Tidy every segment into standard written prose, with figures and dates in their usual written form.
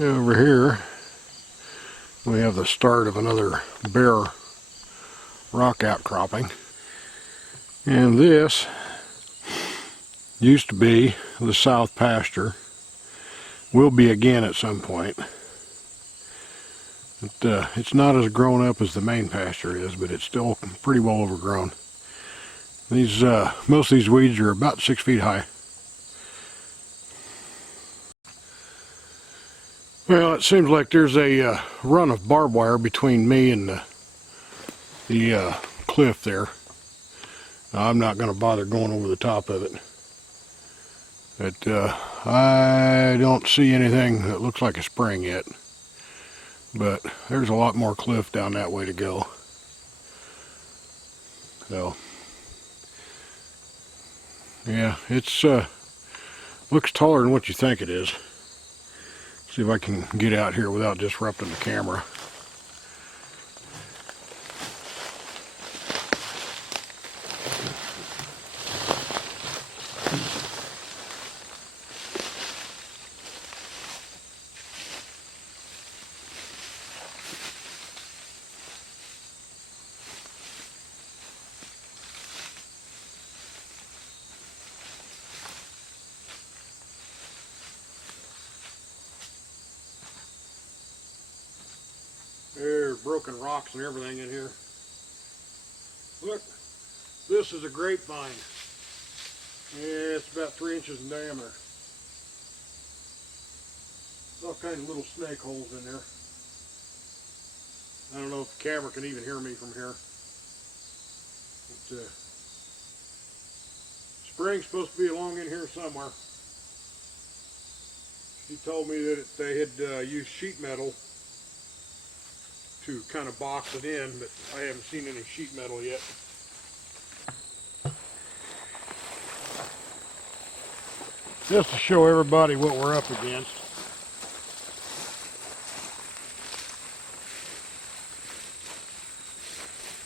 Over here we have the start of another bare rock outcropping, and this used to be the south pasture. Will be again at some point. It's not as grown up as the main pasture is, but it's still pretty well overgrown. These most of these weeds are about 6 feet high. Well, it seems like there's a run of barbed wire between me and the cliff there. I'm not going to bother going over the top of it. But I don't see anything that looks like a spring yet. But there's a lot more cliff down that way to go. So, yeah, it's looks taller than what you think it is. See if I can get out here without disrupting the camera. There's broken rocks and everything in here. Look, this is a grapevine. Yeah, it's about 3 inches in diameter. All kinds of little snake holes in there. I don't know if the camera can even hear me from here. But, spring's supposed to be along in here somewhere. She told me that they had used sheet metal to kind of box it in, but I haven't seen any sheet metal yet. Just to show everybody what we're up against.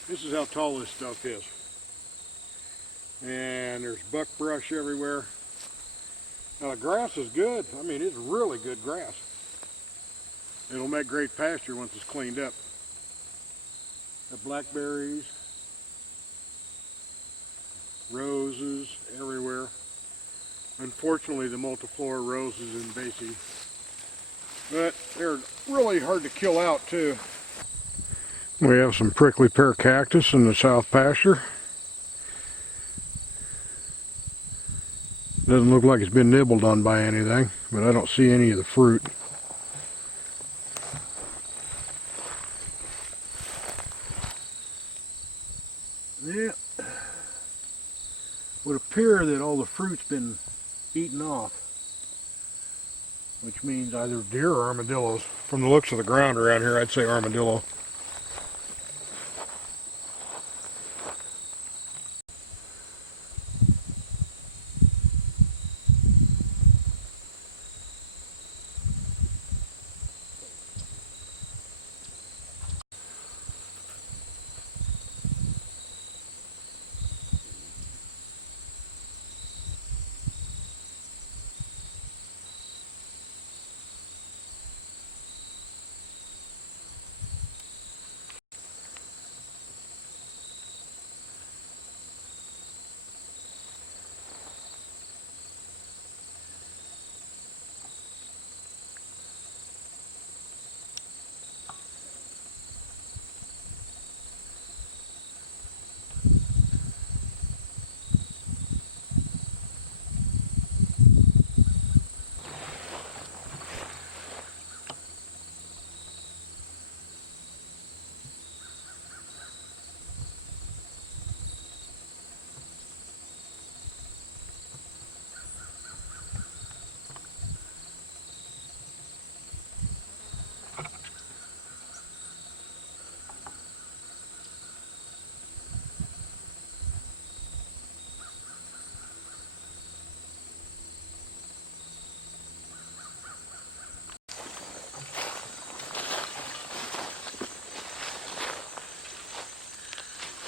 This is how tall this stuff is. And there's buckbrush everywhere. Now the grass is good. I mean, it's really good grass. It'll make great pasture once it's cleaned up. The blackberries, roses everywhere. Unfortunately, the multiflora roses invasive, but they're really hard to kill out too. We have some prickly pear cactus in the south pasture. Doesn't look like it's been nibbled on by anything, but I don't see any of the fruit. Yeah, would appear that all the fruit's been eaten off, which means either deer or armadillos. From the looks of the ground around here, I'd say armadillo.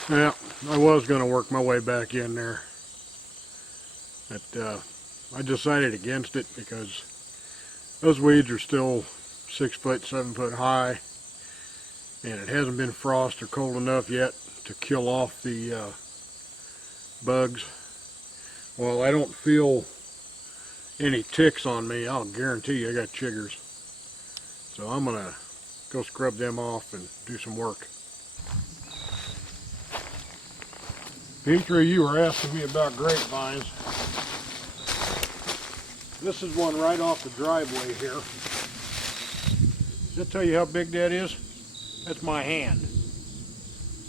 Yeah, I was going to work my way back in there, but I decided against it because those weeds are still 6 foot, 7 foot high, and it hasn't been frost or cold enough yet to kill off the bugs. Well, I don't feel any ticks on me, I'll guarantee you I got chiggers. So I'm gonna go scrub them off and do some work. Either of you are asking me about grapevines. This is one right off the driveway here. Does that tell you how big that is? That's my hand.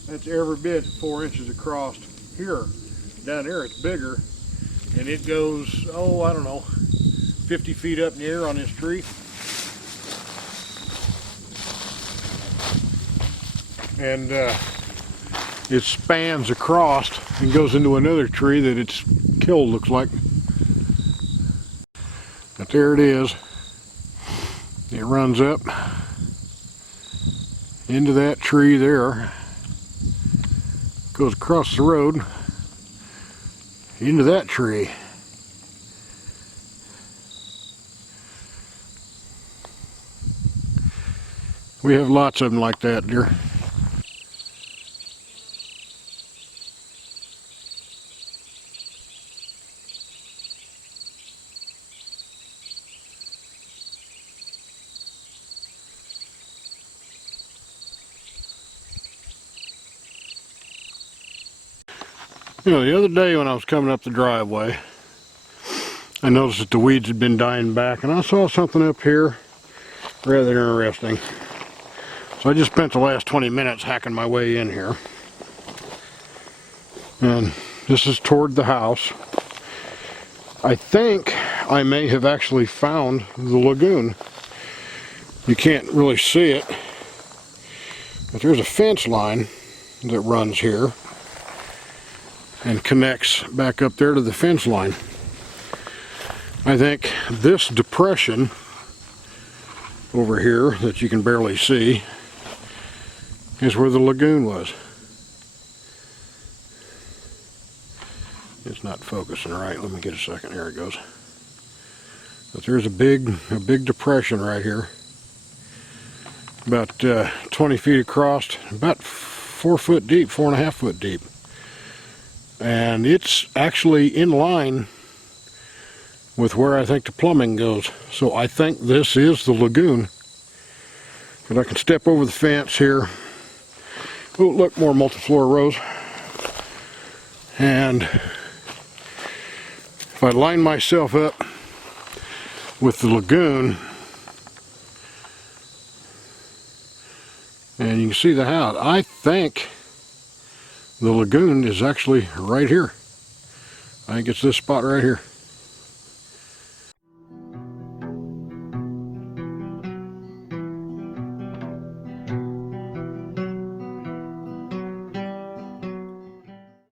That's every bit 4 inches across. Here, down there it's bigger, and it goes, oh, I don't know, 50 feet up in the air on this tree. And it spans across and goes into another tree that it's killed, looks like. But there it is. It runs up into that tree there, goes across the road into that tree. We have lots of them like that, dear. You know, the other day when I was coming up the driveway, I noticed that the weeds had been dying back, and I saw something up here rather interesting. So I just spent the last 20 minutes hacking my way in here. And this is toward the house. I think I may have actually found the lagoon. You can't really see it, but there's a fence line that runs here and connects back up there to the fence line. I think this depression over here that you can barely see is where the lagoon was. It's not focusing right. Let me get a second. Here it goes. But there's a big depression right here, about 20 feet across, about 4 foot deep, 4.5 foot deep. And it's actually in line with where I think the plumbing goes. So I think this is the lagoon. But I can step over the fence here. Oh, look, more multiflora rose. And if I line myself up with the lagoon, and you can see the house, I think the lagoon is actually right here. I think it's this spot right here.